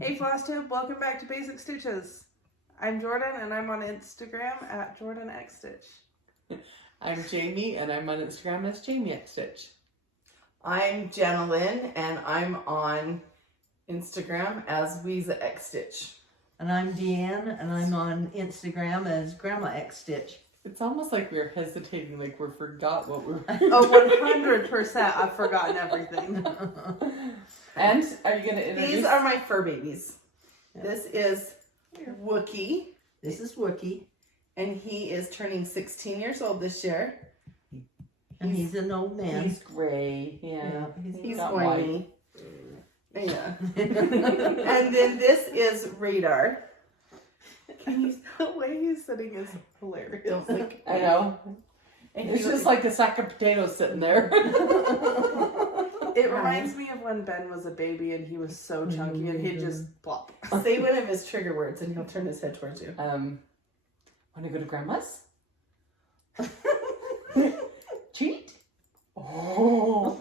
Hey Flosstube, welcome back to Basic Stitches. I'm Jorden and I'm on Instagram at JordanXStitch. I'm Jami and I'm on Instagram as JamiXStitch. I'm Janalyn and I'm on Instagram as WeezaXStitch. And I'm DeAnn and I'm on Instagram as Grandma X Stitch. It's almost like we're hesitating, like we forgot what we were. Oh, 100%. I've forgotten everything. And are you going to introduce? These are my fur babies. Yeah. This is Wookie, This is Wookie. and he is turning 16 years old this year. And he's an old man. He's gray. Yeah. He's not whiny. Yeah. And then this is Radar. The way he's sitting is hilarious. I know. And It's just like a sack of potatoes sitting there. It reminds me of when Ben was a baby and he was so chunky and he'd just plop. say one of his trigger words and he'll turn his head towards you. Want to go to Grandma's? Treat? Oh.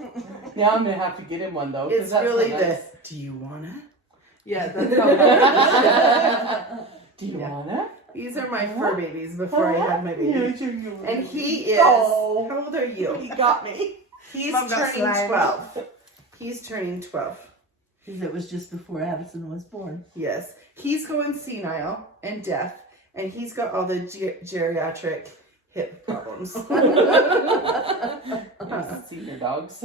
Now I'm going to have to get him one though. 'cause It's that's really not the, nice. do you wanna? Yeah, that's how Do you Yeah. wanna? These are my fur babies before I had my baby. And he is, Oh. how old are you? He got me. He's Mom got turning slime. 12. He's turning 12. Because it was just before Addison was born. Yes. He's going senile and deaf, and he's got all the geriatric hip problems. Senior dogs.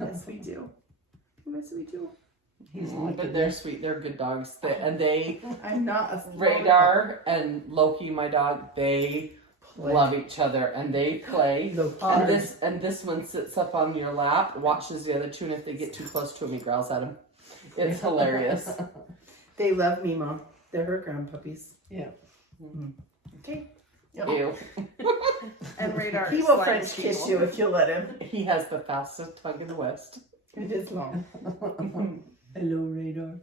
Yes, we do. Yes, we do. He's like But they're sweet. They're good dogs. They I'm not a Radar and Loki, my dog, they love each other and they play. And this one sits up on your lap, watches the other two, and if they get too close to him, he growls at him. It's hilarious. They love me, Mom. They're her grandpuppies. Yeah. Okay. Ew. And Radar He is will slime French kiss people. you if you'll let him. He has the fastest tongue in the West. It is long. Hello, Radar.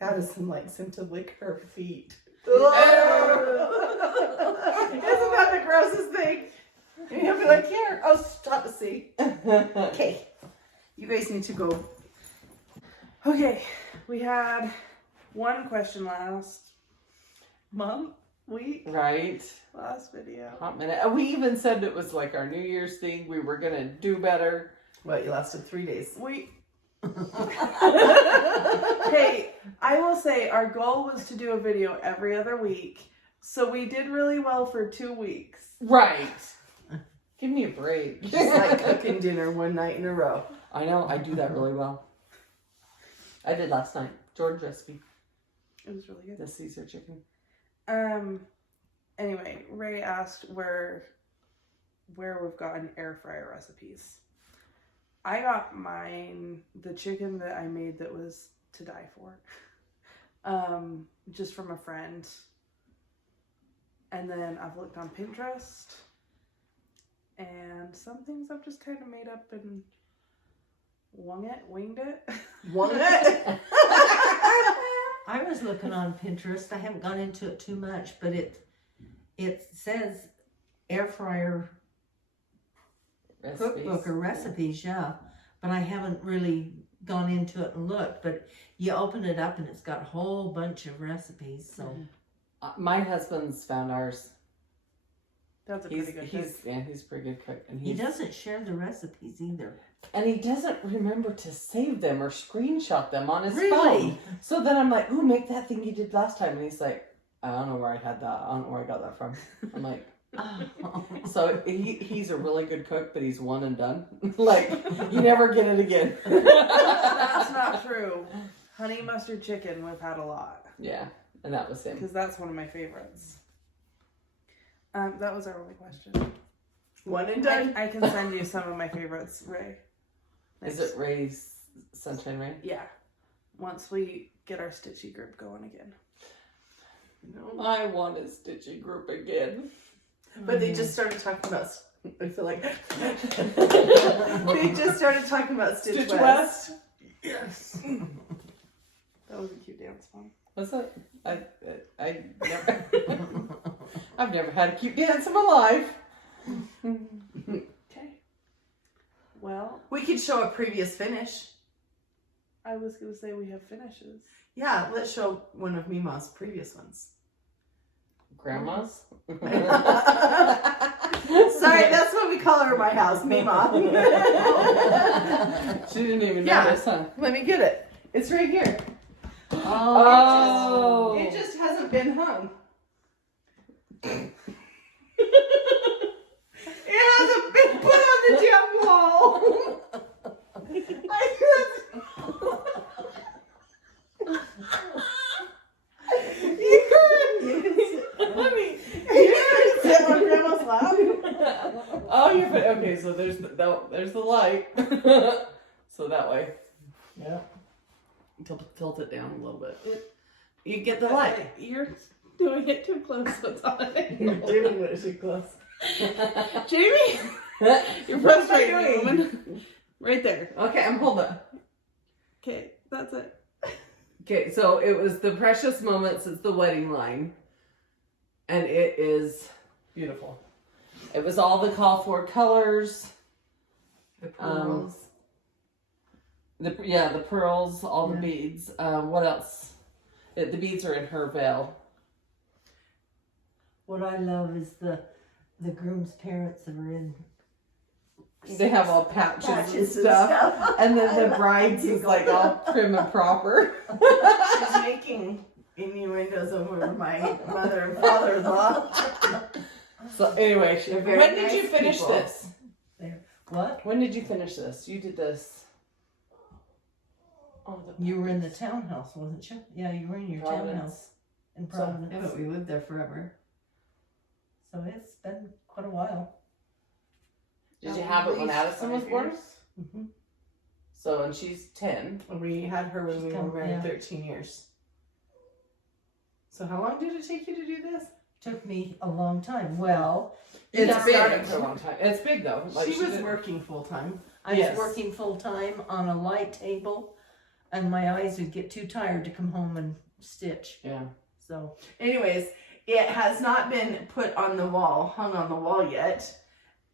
Addison likes him to lick her feet. Ew. Isn't that the grossest thing? And he'll be like, here, oh, stop to see. Okay. You guys need to go. Okay, we had one question last week. Right. Last video. Hot minute. We even said it was like our New Year's thing. We were going to do better. What, you lasted 3 days? Hey, I will say our goal was to do a video every other week. So we did really well for 2 weeks. Right. Give me a break. Just like cooking dinner one night in a row. I know. I do that really well. I did last night. Jordan's recipe. It was really good. The Caesar chicken. Anyway, Ray asked where we've gotten air fryer recipes. I got mine, the chicken that I made that was to die for, just from a friend. And then I've looked on Pinterest, and some things I've just kind of made up and winged it. One I was looking on Pinterest. I haven't gone into it too much, but it says air fryer cookbook or recipes, yeah. But I haven't really gone into it and looked. But you open it up and it's got a whole bunch of recipes. So My husband's found ours. That's a pretty good cook. He's a pretty good cook. And he doesn't share the recipes either. And he doesn't remember to save them or screenshot them on his Really? phone. So then I'm like, ooh, make that thing you did last time. And he's like, I don't know where I had that. I don't know where I got that from. I'm like, Oh. so he's a really good cook, but he's one and done. Like, you never get it again. That's not true. Honey mustard chicken we've had a lot. Yeah, and that was him. Because that's one of my favorites. That was our only question. One and done. I can send you some of my favorites, Ray. Is it Ray's Sunshine Ray? Yeah. Once we get our stitchy group going again. No, I want a stitchy group again. But they just started talking about, I feel like, they just started talking about Stitch West. Yes. That was a cute dance one. Was it? I never. I've never had a cute dance in my life. Okay. Well, We could show a previous finish. I was gonna say we have finishes. Yeah, let's show one of Mima's previous ones. Grandma's? Sorry, that's what we call her in my house, Mima. She didn't even Yeah. notice, huh? Let me get it. It's right here. Oh. It just hasn't been hung. It hasn't been put on the damn wall. You can sit on Grandma's lap. Oh, you're okay. So there's the light. So that way, Yeah. tilt it down a little bit. You get the light. You're doing it too close. What's on it? You're doing it too close. Jamie, you're What's frustrating me, doing? woman. Right there. Okay, I'm holding. Okay, that's it. Okay, so it was the precious moments. It's the wedding line, and it is beautiful. It was all the call for colors. The pearls. The pearls, all the beads. What else? The beads are in her veil. What I love is the groom's parents that are in. They have all patches and stuff. And then the bride's is like all prim and proper. She's making innuendos over my mother and father-in-law. So anyway, They're very when did you nice finish people. this? What? When did you finish this? You did this. Oh, You were in the townhouse, wasn't you? Yeah, you were in your townhouse in Providence. Yeah, but we lived there forever. So it's been quite a while. Did you have it when Addison was born? Mm-hmm. So, and she's 10. We had her when we were married Yeah. 13 years. So how long did it take you to do this? Took me a long time. Well, It's Yeah. big for a long time. It's big though. Like she was did- working full time. I Yes. was working full time on a light table, and my eyes would get too tired to come home and stitch. Yeah. So Anyways, it has not been put on the wall, hung on the wall yet.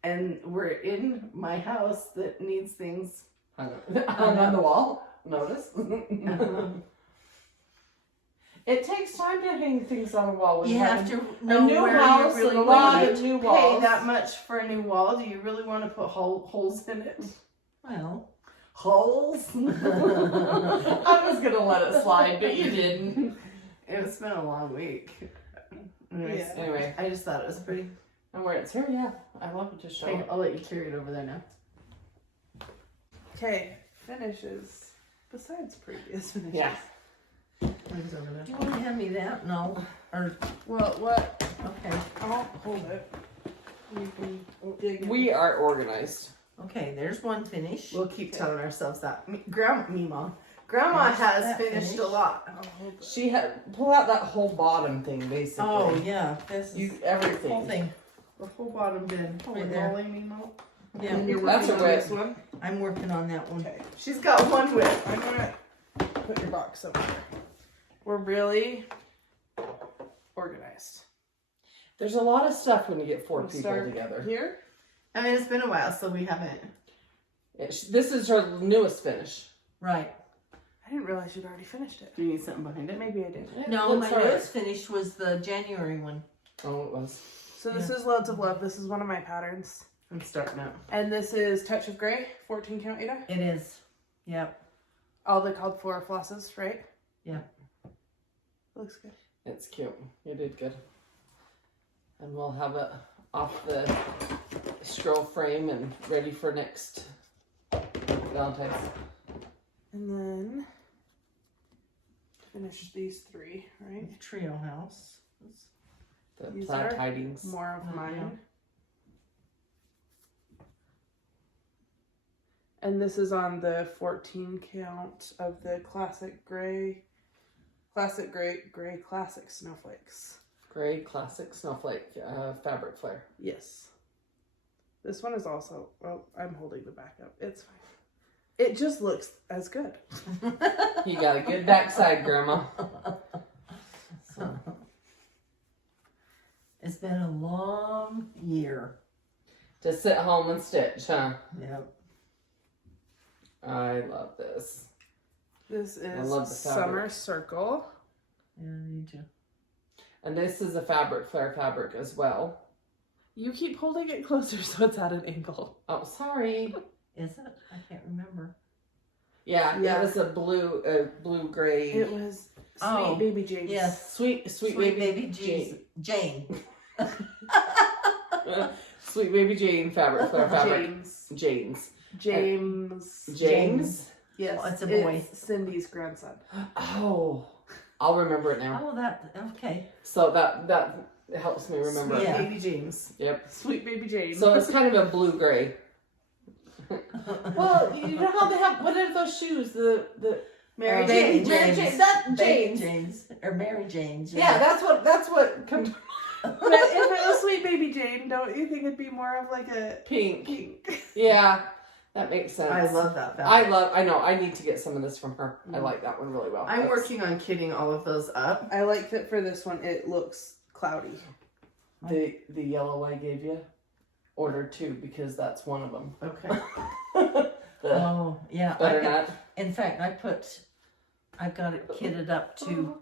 And we're in my house that needs things. Hung on the wall. Notice. It takes time to hang things on the wall. When you have to a know new where house, you really a lot want of it. new Pay walls. that much for a new wall? Do you really want to put holes in it? Well, Holes? I was gonna let it slide, but you didn't. It's been a long week. Anyways, Yeah. Anyway, I just thought it was pretty. and where it's here, yeah, I love it to show. Okay, I'll let you carry it over there now. Okay, finishes. Besides previous finishes. Yeah. Mine's over there. do you want to hand me that? No. Or Well, what? okay. I'll hold it. You can dig in. We are organized. Okay, there's one finish. We'll keep telling ourselves that. Grandma has that finished finished? a lot. I'll hold it. She had pull out that whole bottom thing, basically. Oh yeah, this is You the everything. whole thing. The whole bottom bin. Right there. Holy Mimo. Yeah, And you're That's working a on whip. this one? I'm working on that one. Okay. She's got one whip. I'm gonna put your box over there. We're really organized. There's a lot of stuff when you get 4 We'll people start together. here. I mean, it's been a while, so we haven't. This is her newest finish. Right. I didn't realize you'd already finished it. Do you need something behind it? Maybe I did. No, Looks my alright. newest finish was the January one. Oh, it was. So this is Loads of Love. This is one of my patterns. I'm starting out. And this is Touch of Grey, 14 count Ada. It is. Yep. All the called for flosses, right? Yeah. Looks good. It's cute. You did good. And we'll have it off the scroll frame and ready for next Valentine's. And then finish these 3, right? Trio house. The These plaid are tidings. More of mine. And this is on the 14 count of the classic gray classic snowflakes. Gray classic snowflake fabric flare. Yes. This one is also, oh, I'm holding the back up. It's fine. It just looks as good. You got a good backside, Grandma. It's been a long year. To sit home and stitch, huh? Yep. I love this. This I is love the fabric. Summer Circle. Yeah, me too. And this is a fabric flare fabric as well. You keep holding it closer so it's at an angle. Oh, sorry. Is it? I can't remember. Yeah, Yeah. it was a blue gray. It was Sweet Oh, Baby James. Yes. Sweet baby Jane. Sweet baby Jane fabric flare fabric. James. James. Yes. Oh, it's a boy. It's Cindy's grandson. Oh, I'll remember it now. Oh, that, okay. So that helps me remember. Sweet Yeah. Baby James. Yep. Sweet Baby James. So it's kind of a blue gray. Well, you know how they have, what are those shoes? The Mary Baby Jane. Mary James. Jane. That Baby James. James. Or Mary Jane. Yeah, that's what comes. But if it was Sweet Baby Jane, don't you think it'd be more of like a Pink. pink? Yeah, that makes sense. I love that fabric. I know. I need to get some of this from her. I like that one really well. I'm That's- working on kitting all of those up. I like that for this one. It looks cloudy. The yellow I gave you, ordered two because that's one of them. Okay. The Oh, yeah. butternut. In fact, I've got it kitted up to,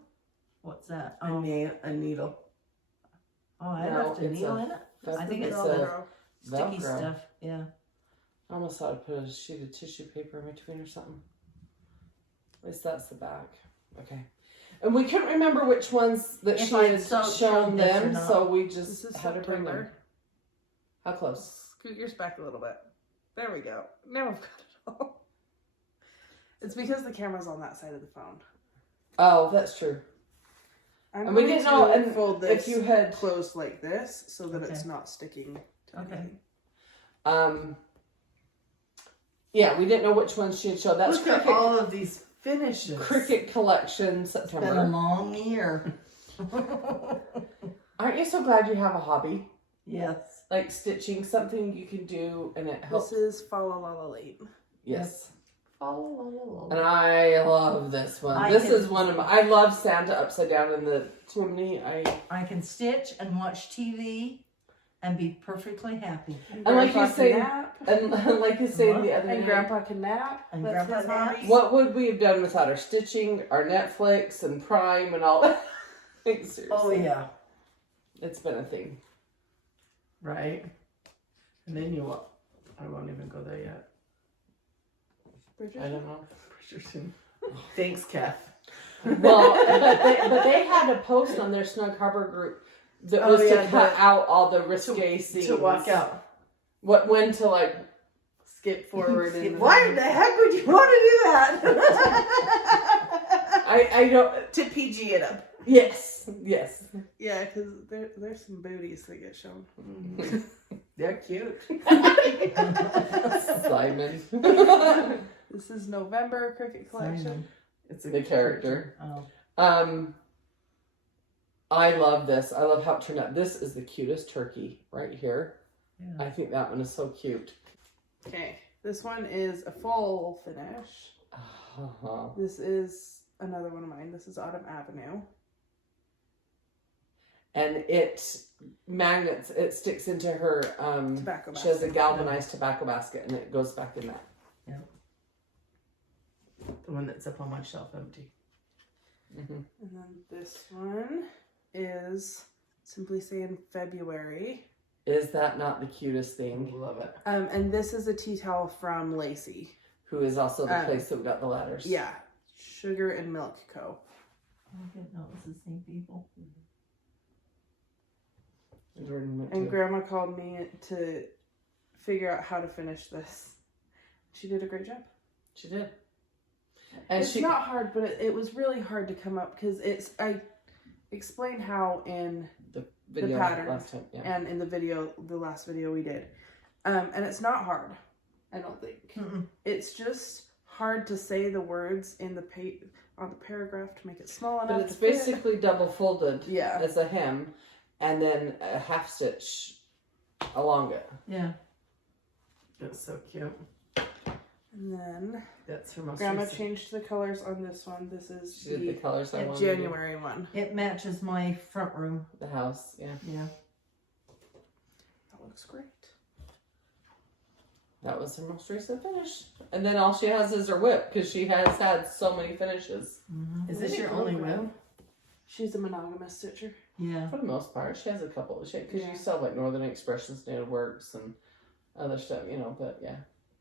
what's that? A needle. Oh, I No, left a it's needle a- in it? That's I think the- it's it's the a sticky Velcro. stuff. Yeah. I almost thought I put a sheet of tissue paper in between or something. At least that's the back. Okay. And we couldn't remember which ones that If she I had showed shown this or them, not. so we This just is had to bring them. September. How close? Scoot yours back a little bit. There we go. Now we've got it all. It's because the camera's on that side of the phone. Oh, that's true. I'm And we going didn't to know, and fold this if you had closed like this so that it's Okay. not sticking to Okay. anything. Yeah, we didn't know which ones she had showed. That's Look at Cricket, all of these finishes. Cricket Collection Been a September. long year. Aren't you so glad you have a hobby? Yes. Like stitching, something you can do and it helps. This is Fa La La La Late. Yes. Oh, And I love this one. I This can- is one of my, I love Santa upside down in the chimney. I can stitch and watch TV and be perfectly happy. And like Grandpa you say- can nap. and like you say the other And day, Grandpa can nap. And That's Grandpa his naps. hobby. what would we have done without our stitching, our Netflix and Prime and all that? Seriously. Oh yeah, It's been a thing. right. And then I won't even go there yet. Bridget? I don't know. Bridgerton. Thanks, Kath. Well, but they had a post on their Snug Harbor group that Oh, was yeah, to cut out all the risque scenes. To walk out. When to like Skip forward. and Why the heck would you want to do that? I don't. To PG it up. Yes. Yeah, because there's some booties that get shown. They're cute. Simon. This is November Cricket Collection. Simon. It's a The character. Oh. I love this. I love how it turned out. This is the cutest turkey right here. Yeah. I think that one is so cute. Okay, this one is a full finish. Uh-huh. This is another one of mine. This is Autumn Avenue. And it magnets. It sticks into her. Tobacco She has a basket. galvanized tobacco basket, and it goes back in that. The one that's up on my shelf empty. Mm-hmm. And then this one is simply saying February. Is that not the cutest thing? Love it. And this is a tea towel from Lacey. Who is also the place that we got the ladders? Yeah, Sugar and Milk Co. I didn't know it was the same people. Jorden went And to- Grandma called me to figure out how to finish this. She did a great job. She did. And It's not hard, but it was really hard to come up because I explained how in the video pattern. last time. Yeah. and in the last video we did, and it's not hard. I don't think it's just hard to say the words in the on the paragraph to make it small enough. But it's to fit. basically double folded Yeah. as a hem, and then a half stitch along it. Yeah. That's so cute. And then That's her most Grandma recent. changed the colors on this one. This is She did the colors I wanted. January one. It matches my front room. The house, yeah. Yeah. That looks great. That was her most recent finish. And then all she has is her whip because she has had so many finishes. Mm-hmm. Is this your only whip? She's a monogamous stitcher. Yeah. For the most part, she has a couple of shit because Yeah. you sell like Northern Expressions, Native Works, and other stuff, you know. But yeah.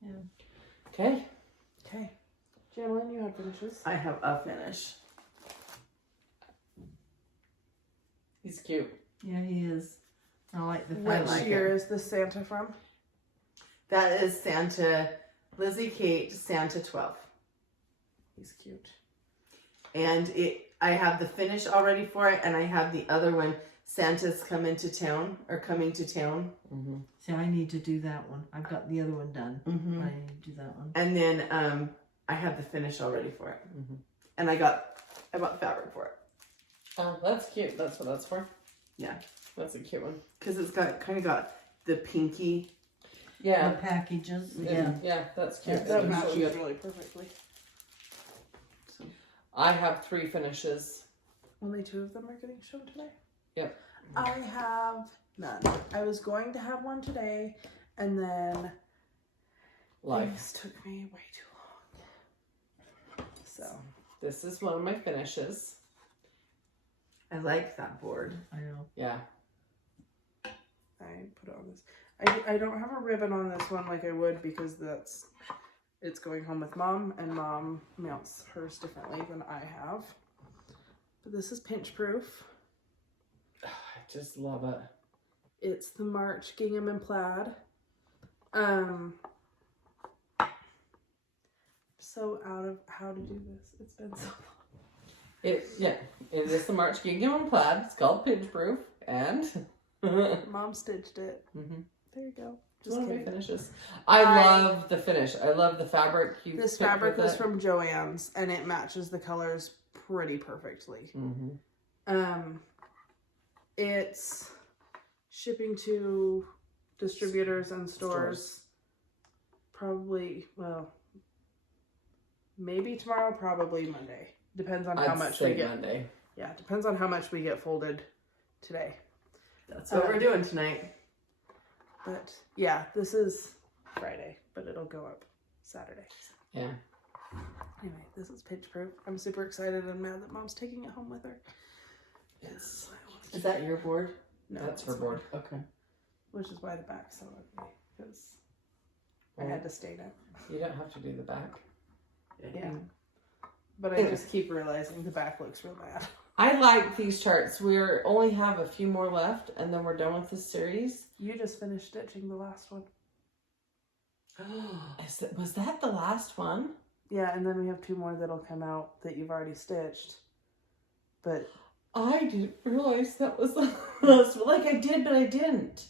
Yeah. Okay. Okay. Janalyn, you had finishes. I have a finish. He's cute. Yeah, he is. I like the Which fabric. like year is this Santa from? That is Santa, Lizzie Kate, Santa 12. He's cute. And I have the finish already for it, and I have the other one, Santa's coming to town. Mm-hmm. See, I need to do that one. I've got the other one done. Mm-hmm. I need to do that one. And then I have the finish already for it. Mm-hmm. And I bought fabric for it. Oh, that's cute. That's what that's for. Yeah. That's a cute one. Because it's kind of got the pinky. Yeah. The packages. Mhm. Yeah. Yeah, that's cute. That That's matches really good. really perfectly. So. I have 3 finishes. Only 2 of them are getting shown today? Yep. I have none. I was going to have one today, and then Life. things took me way too long. So, This is one of my finishes. I like that board. I know. Yeah. I put it on this. I don't have a ribbon on this one like I would because it's going home with Mom, and Mom mounts hers differently than I have. But this is pinch proof. I just love it. It's the March gingham and plaid. So out of how to do this. It's been so long. It is the March gingham and plaid. It's called pinch proof, and Mom stitched it. mm-hmm. There you go. Just Just one of my kidding. I love the finish. I love the fabric. You This picked fabric with was it. from Joann's, and it matches the colors pretty perfectly. Mm-hmm. It's shipping to distributors and stores. Probably, well, maybe tomorrow, probably Monday. Depends on how much we get. Monday. Yeah, depends on how much we get folded today. That's what we're doing tonight. But yeah, this is Friday, but it'll go up Saturday. Yeah. Anyway, this is pinch proof. I'm super excited and mad that Mom's taking it home with her. Yes. Is that your board? No, That's her it's board. Okay. which is why the back's so ugly, because I had to stain it. You don't have to do the back. Yeah. But I just keep realizing the back looks real bad. I like these charts. We only have a few more left, and then we're done with this series. You just finished stitching the last one. Was that the last one? Yeah, and then we have 2 more that'll come out that you've already stitched. But I didn't realize that was the last one. Like I did, but I didn't.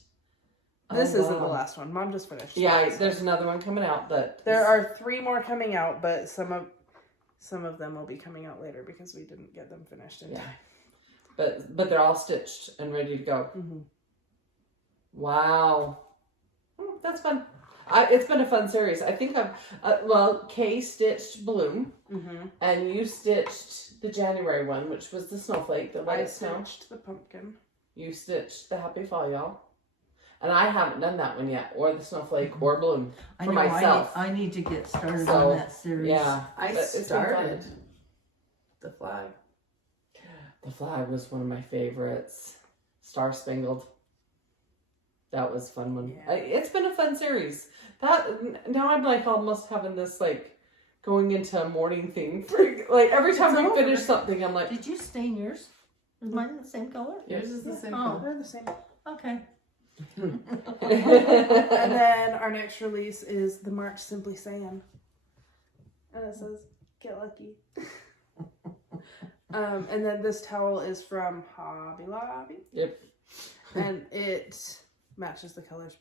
this Oh, isn't the wow. last one. Mom just finished. Yeah, that. there's another one coming out, but There are 3 more coming out, but some of them will be coming out later because we didn't get them finished in Yeah. time. but they're all stitched and ready to go. Mm-hmm. Wow, that's fun. It's been a fun series. I think Kay stitched Bloom, Mm-hmm. and you stitched the January one, which was the snowflake, the I white snow. stitched the pumpkin. You stitched the Happy Fall, y'all. And I haven't done that one yet, or the snowflake, or Bloom I for know. myself. I need to get started So, on that series. Yeah, I but it's been started fun. the flag. The flag was one of my favorites. Star Spangled. That was a fun one. Yeah. It's been a fun series. Now I'm like almost having this like going into a morning thing. For, like every time we finish something, I'm like, Did you stain yours? Is mine the same color? Yours is the same Oh. color. They're the same. Okay. And then our next release is the March Simply Saying. And it says, get lucky. And then this towel is from Hobby Lobby. Yep. And it matches the colors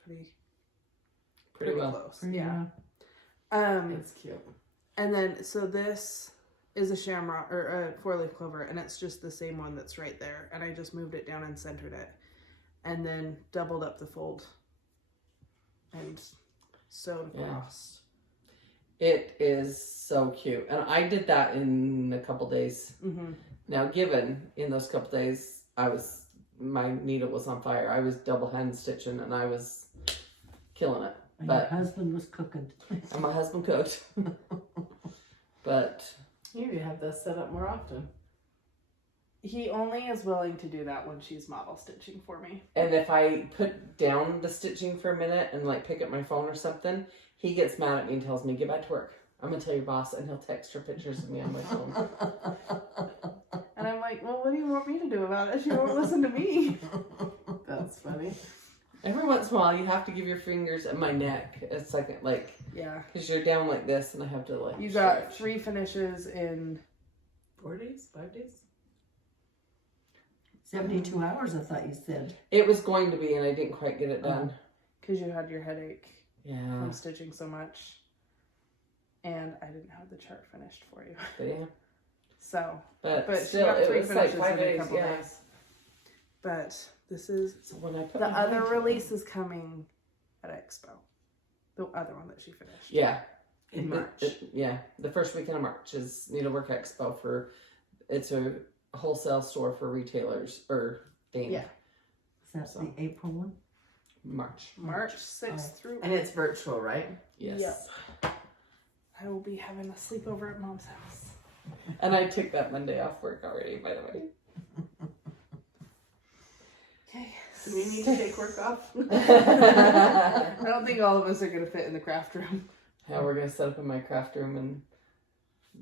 Pretty well. close. Pretty Yeah. It's cute. And then, so this is a shamrock, or a 4-leaf clover, and it's just the same one that's right there. And I just moved it down and centered it. And then doubled up the fold. And sewed across. It is so cute. And I did that in a couple days. Mm-hmm. Now, given in those couple days, my needle was on fire. I was double hand stitching and I was killing it. And But- your husband was cooking. And my husband cooked. But You need to have this set up more often. He only is willing to do that when she's model stitching for me. and if I put down the stitching for a minute and like pick up my phone or something, he gets mad at me and tells me, "Get back to work. I'm gonna tell your boss," and he'll text her pictures of me on my phone. And I'm like, well, what do you want me to do about it? She won't listen to me. That's funny. Every once in a while, you have to give your fingers and my neck a second, like, Yeah. because you're down like this, and I have to like. You got stretch. 3 finishes in 4 days? 5 days? 72 hours, I thought you said. It was going to be, and I didn't quite get it done. because you had your headache Yeah. from stitching so much. And I didn't have the chart finished for you. But yeah. So, But but she still, got it 3 was like finishes 5 in a days. couple Yeah. days. But this is So when I put the my other hand- release is coming at Expo. The other one that she finished. Yeah. In March. Yeah, the first weekend of March is Needlework Expo it's a wholesale store for retailers or thing. Yeah. Is that So. the April one? March. March 6th through. And it's virtual, right? Yes. Yep. I will be having a sleepover at Mom's house. And I took that Monday off work already, by the way. Okay. Do we need to take work off? I don't think all of us are going to fit in the craft room. How we're gonna set up in my craft room and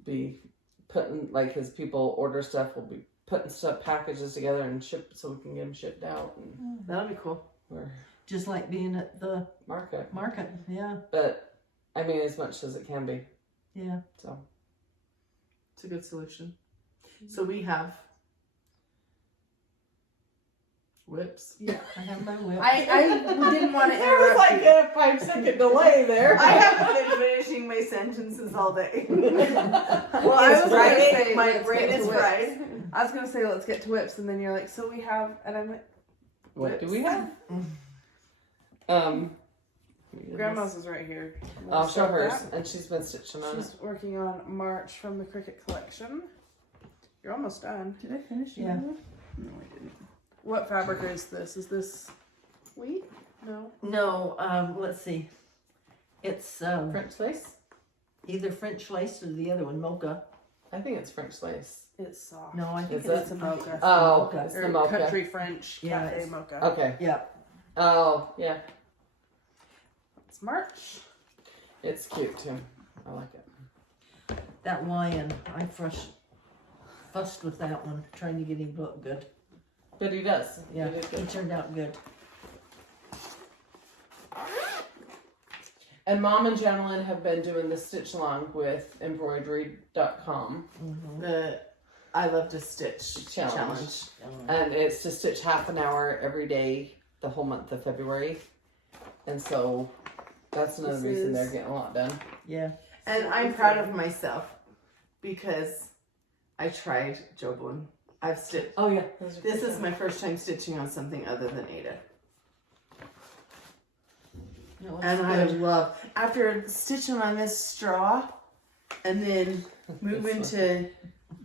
be putting, like, as people order stuff, we'll be putting stuff, packages together and ship so we can get them shipped out. And That'll be cool. we're Just like being at the market. market. Yeah, But I mean, as much as it can be. yeah. So It's a good solution. So we have whips. Yeah. I have my whip. I didn't want to there was interrupt like you. a 5-second delay there. I haven't been finishing my sentences all day. Well, I It's was Friday. gonna say, My let's brain get to is whips. fried. I was going to say, let's get to whips. And then you're like, so we have, and I'm like, What do we whips. have? Grandma's is right here. I'll show Start hers, that. and she's been stitching on it. She's working on March from the Cricut collection. You're almost done. Did I finish? Yeah. No, I didn't. What fabric is this? Is this wheat? No. No, let's see. It's French lace? either French lace or the other one, mocha. I think it's French lace. It's soft. No, I think Is it's it? It's a mocha. Oh, mocha. it's Or the mocha. country French Yeah, cafe it's- mocha. Okay. Yeah, Oh, yeah. It's March. It's cute too. I like it. that lion. I fussed with that one, trying to get him to look good. But he does. Yeah, He did he good. turned out good. And Mom and Janalyn have been doing the stitch along with embroidery.com. Mm-hmm. I love to stitch Challenge. And it's to stitch half an hour every day the whole month of February. And so that's another This reason is- they're getting a lot done. Yeah. And I'm proud of myself because I tried Joblin. I've stitched. Oh yeah. This is my first time stitching on something other than Ada. No, it's And I good. love, after stitching on this straw and then move This into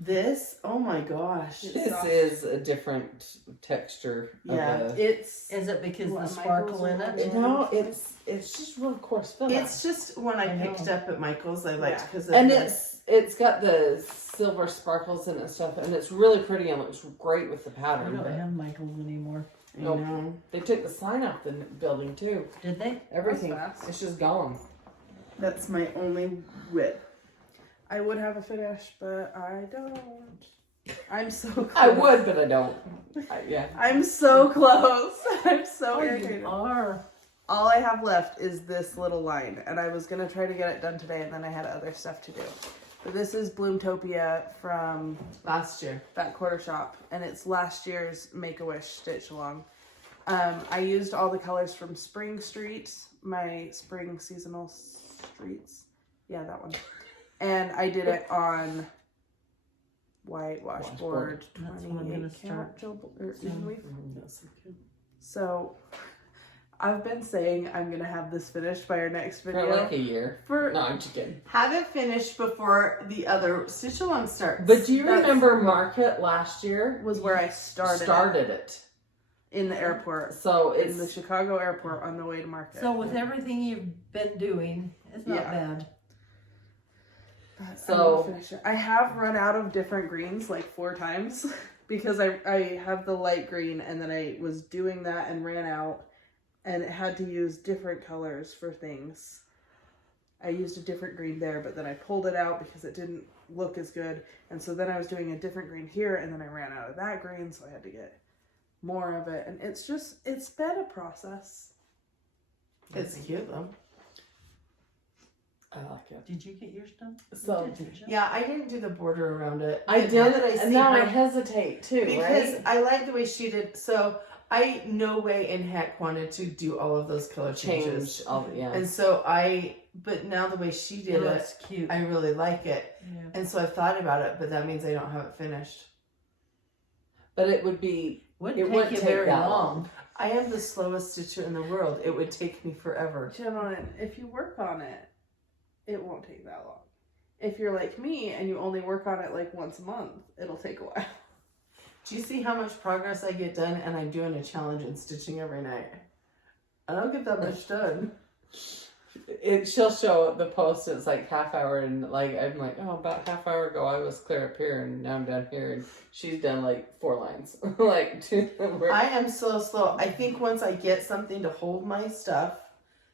this, oh my gosh. This is a different texture. Yeah, Of it's Is it because What, the sparkle Michael's in one? it? no, it's just real coarse filler. it's just when I I know. picked up at Michael's, I liked Yeah. because And it's got the silver sparkles in it and stuff, and it's really pretty and looks great with the I pattern. don't But have Michael's anymore. Nope. know. they took the sign off the building too. Did they? Everything. That's fast. It's just gone. That's my only whip. I would have a finish, but I don't. I'm so close. I would, but I don't. Yeah. I'm so close. I'm so Oh, irritated. you are. All I have left is this little line, and I was gonna try to get it done today, and then I had other stuff to do. But this is Bloomtopia from Last year. Fat Quarter Shop, and it's last year's Make-A-Wish stitch along. I used all the colors from Spring Street, my spring seasonal streets. Yeah, that one. And I did it on white washboard. That's what I'm 28 gonna count start or soon. even weave. That's so cute. So I've been saying I'm gonna have this finished by our next For video. like a year. For No, I'm just kidding. Have it finished before the other stitch along starts. But do you That's- remember Market last year? was where I started. Started it. in the airport. So in the Chicago airport on the way to market. So with everything you've been doing, it's not bad. But so finish it. I have run out of different greens like 4 times because I have the light green and then I was doing that and ran out and it had to use different colors for things. I used a different green there, but then I pulled it out because it didn't look as good. And so then I was doing a different green here and then I ran out of that green, so I had to get more of it. And it's been a process. It's cute though. I like it. Did you get yours done? So Yeah, I didn't do the border around it. I did, Now that I see and now her- I hesitate too, because right? I like the way she did. So I no way in heck wanted to do all of those color changes. Change all, yeah. And so but now the way she did It it, looks cute. I really like it. Yeah. And so I've thought about it, but that means I don't have it finished. But it would be. Wouldn't wouldn't take you take very that long. I am the slowest stitcher in the world. It would take me forever. Janalyn, if you work on it, it won't take that long. If you're like me and you only work on it like once a month, it'll take a while. Do you see how much progress I get done? And I'm doing a challenge in stitching every night. I don't get that much done. She'll show the post. It's like half hour, and like I'm like, oh, about half hour ago I was clear up here, and now I'm down here, and she's done like 4 lines. Like, I am so slow. I think once I get something to hold my stuff,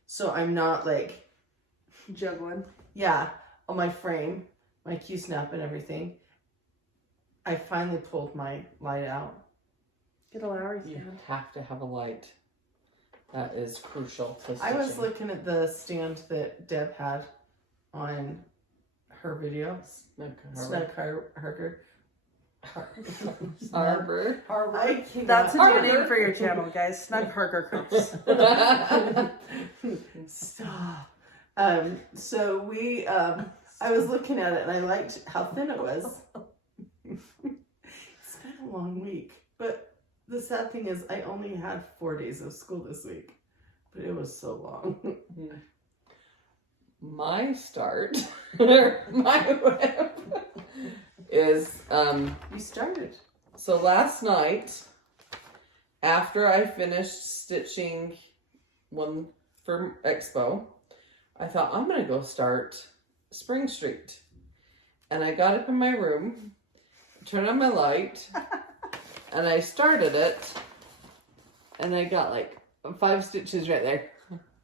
so I'm not like Juggling. on my frame, my Q-snap and everything. I finally pulled my light out. Get a Lowry you stand. have to have a light. That is crucial to I was stitching. looking at the stand that Deb had on her video. Snug Harker. Arbor. I cannot. That's a new Harker. name for your channel, guys. Snug Harker Cups. Stop. So we, I was looking at it and I liked how thin it was. It's been a long week, but the sad thing is I only had 4 days of school this week, but it was so long. My start, my whip is, You started. so last night, after I finished stitching one for Expo, I thought I'm gonna go start Spring Street. And I got up in my room, turned on my light, and I started it, and I got like 5 stitches right there.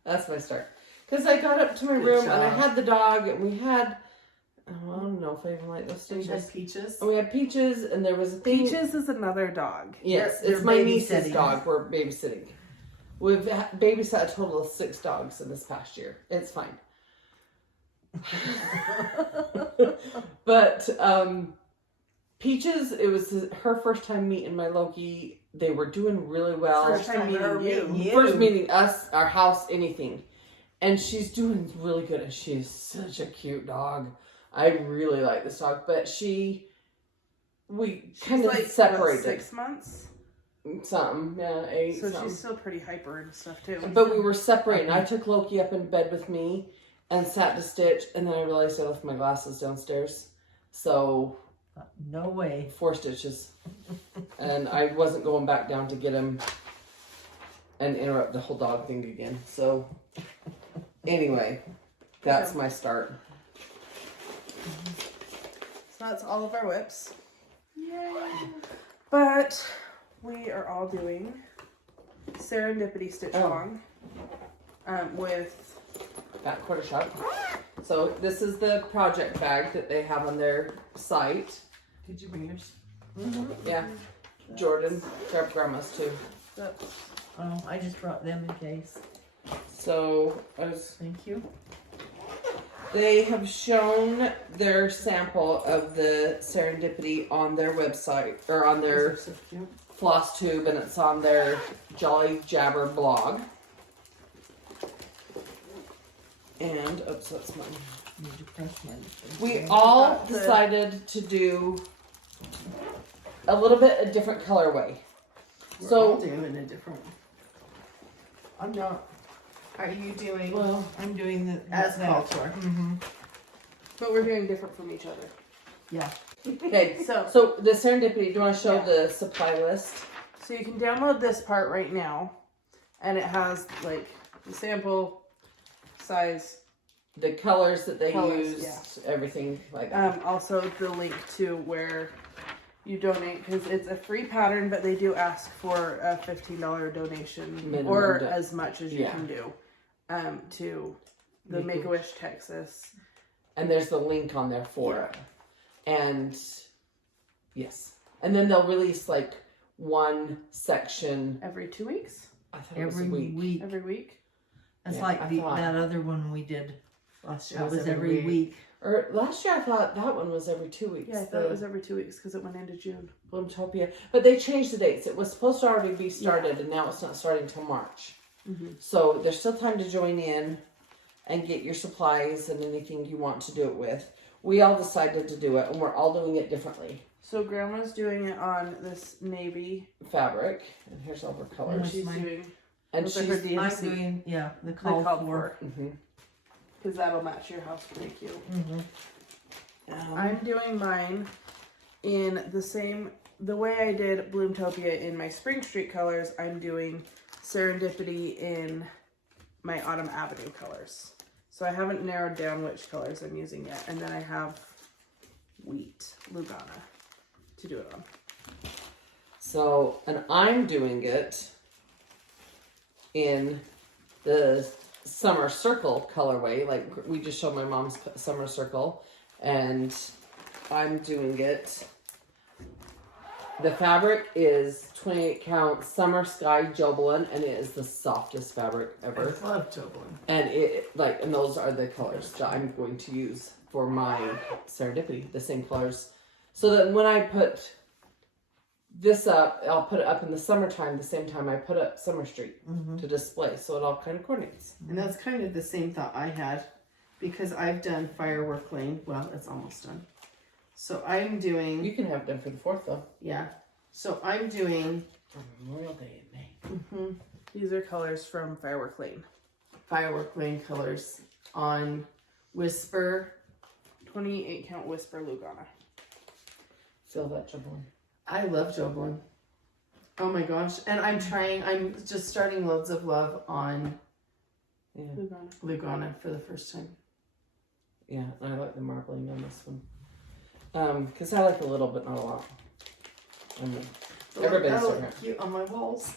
That's my start. Because I got up to my Good room and I job. had the dog, and we had, I don't know if I even like those And you had stitches. peaches. And we had Peaches, and there was a thing. Peaches is another dog. Yes, They're it's my niece's babysitting. dog. We're babysitting. We've babysat a total of 6 dogs in this past year. It's fine. But Peaches, it was her first time meeting my Loki. They were doing really well. First time meeting you. First meeting us, our house, anything. And she's doing really good. And she's such a cute dog. I really like this dog. But we kind of like separated. 6 months. Something, yeah, 8. So something. she's still pretty hyper and stuff too. But we were separating. I took Loki up in bed with me and sat to stitch, and then I realized I left my glasses downstairs. So No way. 4 stitches, and I wasn't going back down to get him and interrupt the whole dog thing again. So anyway, that's my start. So that's all of our whips. Yay! But we are all doing Serendipity stitch along with That quarter shot. So this is the project bag that they have on their site. Did you bring yours? Yeah, Jorden, grandma's too. Oh, I just brought them in case. So Thank you. they have shown their sample of the Serendipity on their website, or on their So cute. Flosstube, and it's on their Jolly Jabber blog. And, oops, that's mine. Need to press one. We all got the- decided to do a little bit a different colorway. We're So- all doing a different. I'm not. Are you doing Well, I'm doing the as called for? Mm-hmm. but we're doing different from each other. Yeah. okay, So so the Serendipity, do you want to show Yeah. the supply list? So you can download this part right now, and it has like the sample size, The colors that they Colors, used, everything like that. also the link to where you donate, because it's a free pattern, but they do ask for a $15 donation Minimum or as much as you yeah. can do to the Make-A-Wish Texas. And there's the link on there for it. And yes. And then they'll release like one section Every 2 weeks? I thought it was Every a week. week. Every week? It's Yeah, like I the, thought- that other one we did. Last year That was every week. Or last year I thought that one was every 2 weeks. Yeah, I thought it was every 2 weeks because it went into June. Bloomtopia. But they changed the dates. It was supposed to already be started and now it's not starting till March. Mm-hmm. So there's still time to join in and get your supplies and anything you want to do it with. We all decided to do it and we're all doing it differently. So Grandma's doing it on this navy, Fabric. And here's all her and colors. she's mine. doing And with she's her I'm DMC, doing, the the call called for. for, Mhm. because that'll match your house pretty cute. Mm-hmm. I'm doing mine in the way I did Bloomtopia in my Spring Street colors. I'm doing Serendipity in my Autumn Avenue colors. So I haven't narrowed down which colors I'm using yet. And then I have Wheat Lugana to do it on. So, and I'm doing it in the Summer Circle colorway. Like we just showed my mom's Summer Circle, and I'm doing it. The fabric is 28 count Summer Sky Jobelin, and it is the softest fabric ever. I love Jobelin. And and those are the colors that I'm going to use for my Serendipity, the same colors. So that when I put this up, I'll put it up in the summertime, the same time I put up Summer Street to display. So it all kind of coordinates. And that's kind of the same thought I had, because I've done Firework Lane. Well, it's almost done. So I'm doing, You can have it done for the 4th though. yeah. So I'm doing For Memorial Day in May. These are colors from Firework Lane. Firework Lane colors on Whisper. 28 count Whisper Lugana. Feel that, Jobelin. I love Jobelin. Oh my gosh. And I'm just starting Loads of Love on Yeah. Lugana. Lugana for the first time. Yeah, I like the marbling on this one. Because I like a little, but not a lot. Everybody's That'll different. look cute on my walls.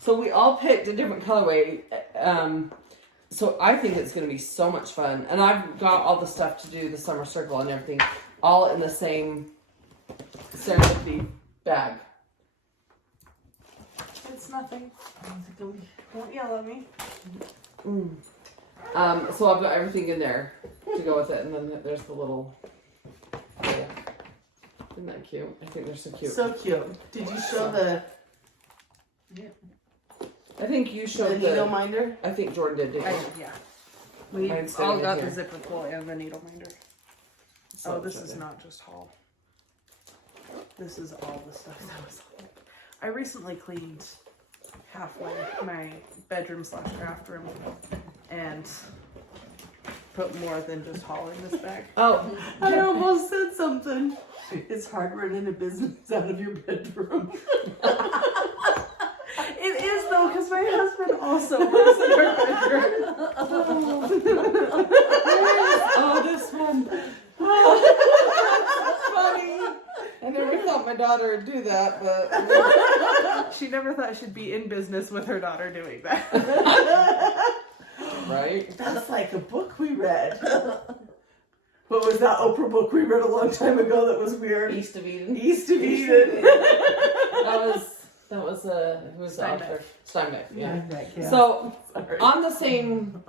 So we all picked a different colorway. So I think it's going to be so much fun. And I've got all the stuff to do the Summer Circle and everything, all in the same Serendipity bag. It's nothing. Don't yell at me. So I've got everything in there to go with it. And then there's the little... Yeah. Isn't that cute? I think they're so cute. So cute. Did you show the I think you showed needle minder? I think Jorden did, didn't you? Yeah. We Mine's all sitting in got here. the zipper pull and the needle minder. So Oh, this much is of it. not just haul. This is all the stuff that was haul. I recently cleaned halfway my bedroom / craft room and put more than just haul in this bag. Oh, I almost said something. It's hard running a business out of your bedroom. It is though, because my husband also works in our bedroom. oh, this one. Funny. I never thought my daughter would do that, but She never thought she'd be in business with her daughter doing that. right. That's like a book we read. What was that Oprah book we read a long time ago that was weird? East of Eden. East of Eden. That was who was the Steinbeck. author? Steinbeck. Yeah. Yeah. So Sorry. on the same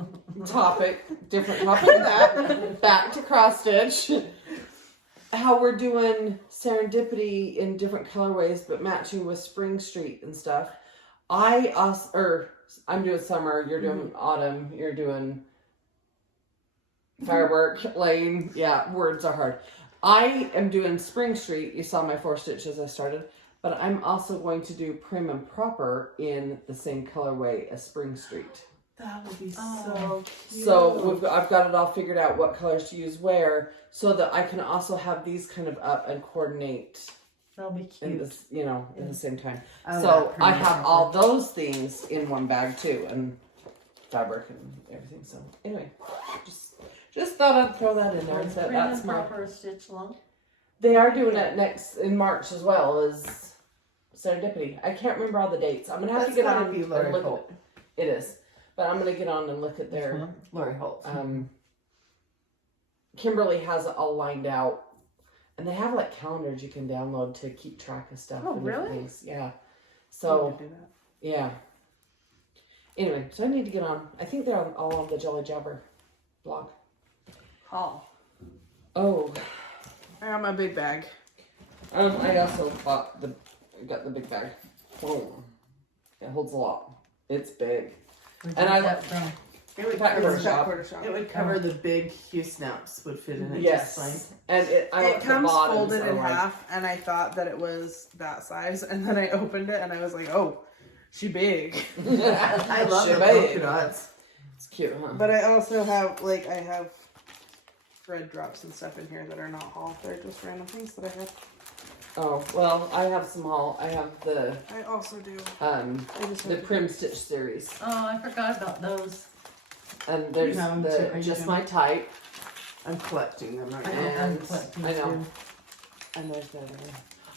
topic, different topic than that, back to cross stitch. How we're doing Serendipity in different colorways, but matching with Spring Street and stuff. I'm doing summer. You're doing autumn. You're doing firework lane. Yeah, words are hard. I am doing Spring Street. You saw my 4 stitches I started, but I'm also going to do Prim and Proper in the same colorway as Spring Street. That would be so cute. So I've got it all figured out what colors to use where, so that I can also have these kind of up and coordinate That'll be in cute. this, you know, at the same time. Oh, So that I pretty have all those things in one bag too, and fabric and everything. So anyway, just thought I'd throw that in there. And said that's my. proper stitch long. They are doing it next in March as well as Serendipity. I can't remember all the dates. I'm gonna have to get on and Lori look. Holt. It is, but I'm gonna get on and look at their. Lori Holt. Kimberly has it all lined out, and they have like calendars you can download to keep track of stuff. Oh, and really? Things. Yeah. I So need to do that. yeah. Anyway, so I need to get on. I think they're all on the Jolly Jabber blog. Haul. Oh, I got my big bag. I also got the big bag. Oh, it holds a lot. It's big. And I- that from. It would Back cover, quarter shop. Quarter shop. it would cover the big Hugh snaps would fit in it Yes, just fine. and I It want the comes bottoms folded are in like- half, and I thought that it was that size, and then I opened it, and I was like, "Oh, she big." I love the She polka big. dots. It's cute, huh? But I also have I have red drops and stuff in here that are not haul. They're just random things that I have. Oh well, I have some haul. I have the I also do. the have Prim Stitch series, Oh, I forgot about those. and there's You have 'em the too, are you Just doing My it? Type. I'm collecting them right I now. know. And I'm collecting I know. too. And there's the other one.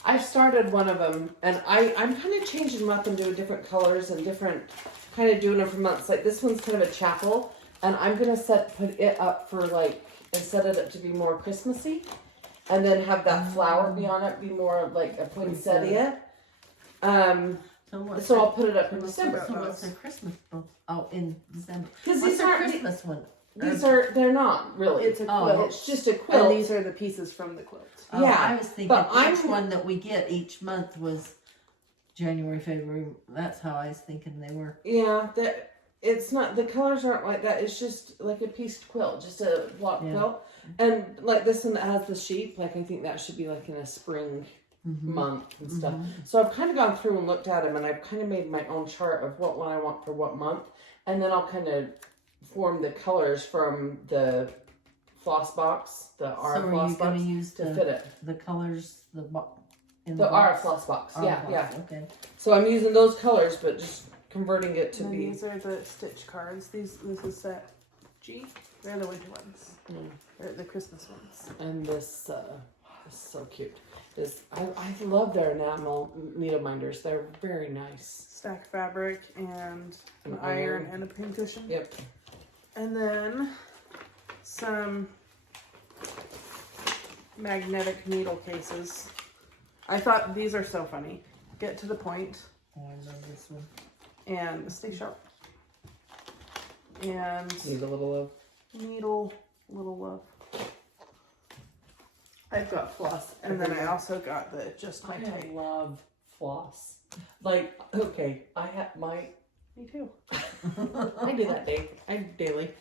I've started one of them, and I'm kind of changing them up and doing different colors and different, kind of doing them for months. Like this one's kind of a chapel, and I'm gonna put it up for like, and set it up to be more Christmassy, and then have that flower be on it, be more like a poinsettia. So I'll put it up in December. So what's their Christmas book? Oh, in December. Because What's these their aren't Christmas one? they're not really. It's a Oh, quilt. It's just a And quilt. these are the pieces from the quilt. Oh, Yeah, I was thinking but each I'm- one that we get each month was January, February. That's how I was thinking they were. Yeah, it's not, the colors aren't like that. It's just like a pieced quilt, just a block Yeah. quilt. And like this one that has the sheep, like I think that should be like in a spring month and stuff. So I've kind of gone through and looked at them, and I've kind of made my own chart of what one I want for what month, and then I'll kind of form the colors from the floss box, the R So are floss you going box, to use to fit it. the colors in The R box? floss box, R yeah, box, yeah. Okay. So I'm using those colors, but just converting it to And be. these are the stitch cards. This is set G. They're the winter ones. They're the Christmas ones. And this is so cute. I love their enamel needle minders. They're very nice. Stack fabric and An an iron. iron and a pin cushion. Yep. And then some magnetic needle cases. I thought these are so funny. Get to the point Oh, I love this one. and stay sharp. And Need a little of. needle, little love. I've got floss. And then I also got the Just My I Type. love floss. Like, okay, I have my. Me too. I do that daily.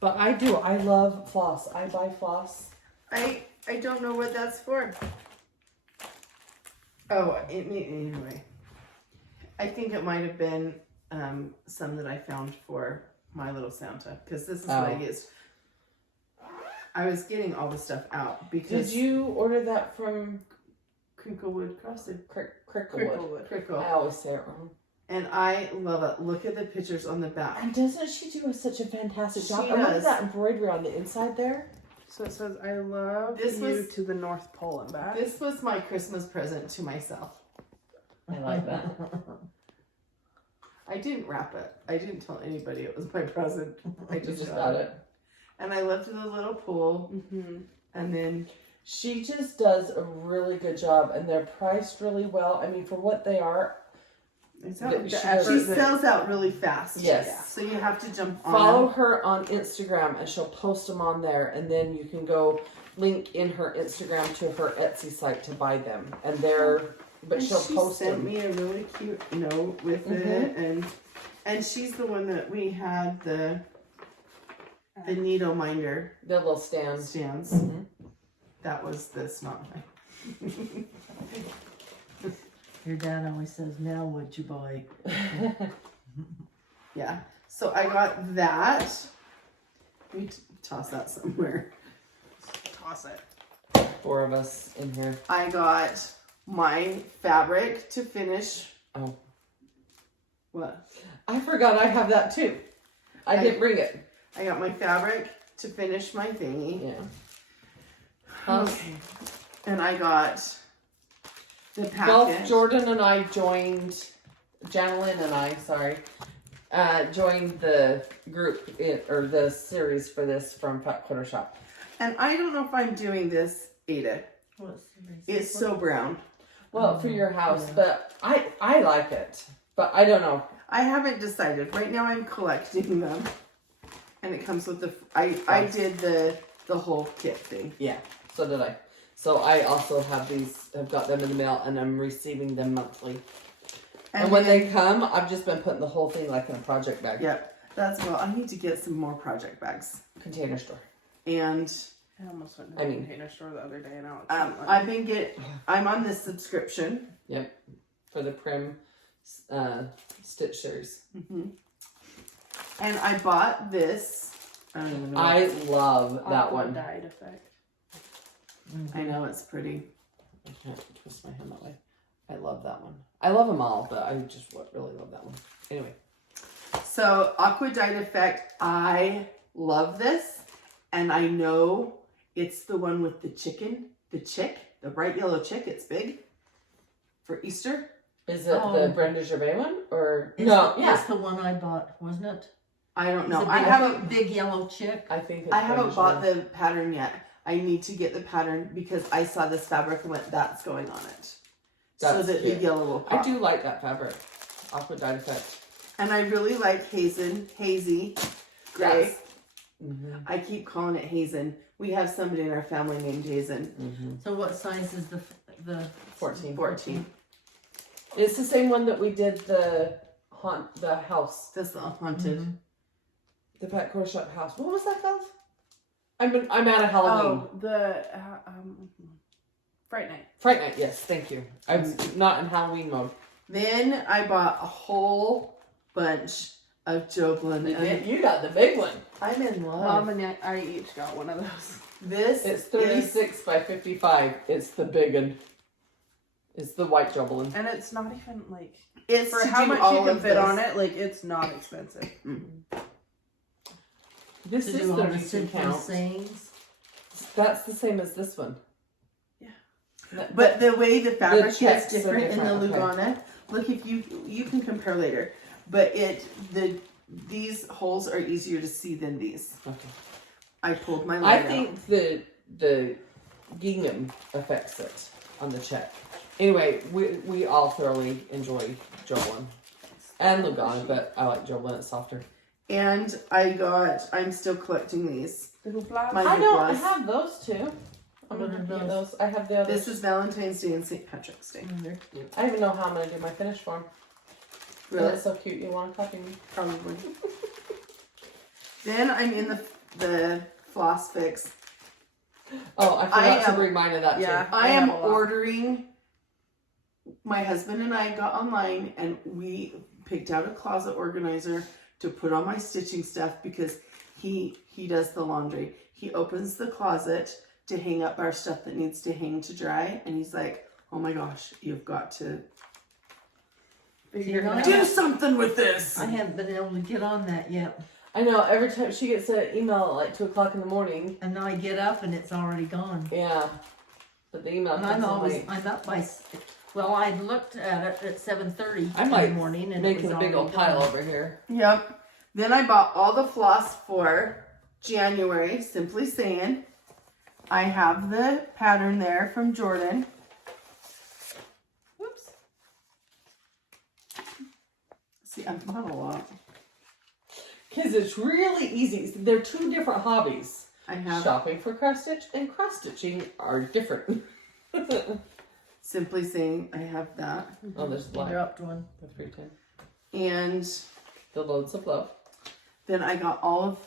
But I do. I love floss. I buy floss. I don't know what that's for. Oh, anyway. I think it might have been some that I found for my little Santa, because this is what I get. I was getting all the stuff out because Did you order that from Crinklewood Crossed Cricklewood? Crickle, I always say it wrong. and I love it. Look at the pictures on the back. And doesn't she do such a fantastic job? She I love does. that embroidery on the inside there. So it says, I love This you was- to the North Pole and back. This was my Christmas present to myself. I like that. I didn't wrap it. I didn't tell anybody it was my present. I You just, got it. And I left it in a little pool, Mm-hmm. and then She just does a really good job, and they're priced really well. I mean, for what they are, It's Yeah, not she the does. effort she that- sells out really fast. Yes. So you have to jump on follow them. her on Instagram, and she'll post them on there, and then you can go link in her Instagram to her Etsy site to buy them. And but And she'll she post sent them. me a really cute note with it, and she's the one that we had the needle minder The little stands. stands. Mhm. That was this, not mine. Your dad always says, "Now what you buy?" Yeah. So I got that. Let me toss that somewhere. Toss it. 4 of us in here. I got my fabric to finish. Oh. What? I forgot I have that too. I didn't bring it. I got my fabric to finish my thingy. Yeah. Okay. And I got the packet. Both Jorden and I joined, Janalyn and I, joined the group, or the series for this from Fat Quarter Shop. And I don't know if I'm doing this, Ada. What's It's so brown. Well, for your house, but I like it. But I don't know. I haven't decided. Right now I'm collecting them. And it comes with the, I did the whole kit thing. Yeah, so did I. So I also have got them in the mail, and I'm receiving them monthly. And when they come, I've just been putting the whole thing like in a project bag. Yep. I need to get some more project bags. Container store. And I almost went to the container store the other day and I'm on this subscription. Yep. For the Prim Stitch series. Mm-hmm. And I bought this. I don't even know. I love that one. Dyed effect. I know, it's pretty. I can't twist my hand that way. I love that one. I love them all, but I just really love that one. Anyway. So, Aqua Dyed Effect, I love this. And I know it's the one with the chicken, the bright yellow chick. It's big for Easter. Is it the Brenda Gervais one? Or It's the one I bought, wasn't it? I don't know. I have a big yellow chick. I think I haven't bought the pattern yet. I need to get the pattern because I saw this fabric and went, that's going on it. So that the yellow will pop. I do like that fabric. Aqua Dyed Effect. And I really like hazy gray. Yes. Mm-hmm. I keep calling it Hazen. We have somebody in our family named Hazen. Mm-hmm. So what size is the 14. It's the same one that we did the house. This haunted. Mm-hmm. The Fat Quarter Shop house. What was that called? I'm at a Halloween. Oh, the Fright Night. Fright Night, yes, thank you. I'm not in Halloween mode. Then I bought a whole bunch of Joblin. You got the big one. I'm in love. Mom and I each got one of those. It's 36 by 55. It's the big one. It's the white Joblin. And it's not even like, it's for how much you can fit on it, like it's not expensive. This is 32 count. Sayings. That's the same as this one. Yeah. But the way the fabric is different in the okay. Lugana. Look, if you can compare later, but these holes are easier to see than these. Okay. I pulled my I line think out. the gingham affects it on the check. Anyway, we all thoroughly enjoy Jolin and Lugana, but I like Jolin. It's softer. And I'm still collecting these. The hoopla. My I know. I hooplas. have those too. I'm What gonna are get those? those. I have the others. This is Valentine's Day and St. Patrick's Day. I don't even know how I'm gonna do my finish form. Really? That's so cute. You want to copy me? Probably. Then I'm in the floss fix. Oh, I forgot to bring mine of that Yeah. too. I have am a lot. ordering. My husband and I got online and we picked out a closet organizer to put all my stitching stuff because he does the laundry. He opens the closet to hang up our stuff that needs to hang to dry, and he's like, "Oh my gosh, you've got to do something with this." I haven't been able to get on that yet. I know. Every time she gets an email at like 2:00 in the morning. And I get up and it's already gone. Yeah. But the email And comes in late. I'm up by, well, I looked at it at 7:30 I'm in like the morning and it making was a big already old pile gone. over here. Yep. Then I bought all the floss for January, Simply Saying. I have the pattern there from Jorden. Whoops. See, I've bought a lot. Because it's really easy. They're two different hobbies. I have Shopping for cross stitch and cross stitching are different. Simply Saying, I have that. Oh, there's I black. dropped one. The 310. And The loads of love. then I got all of,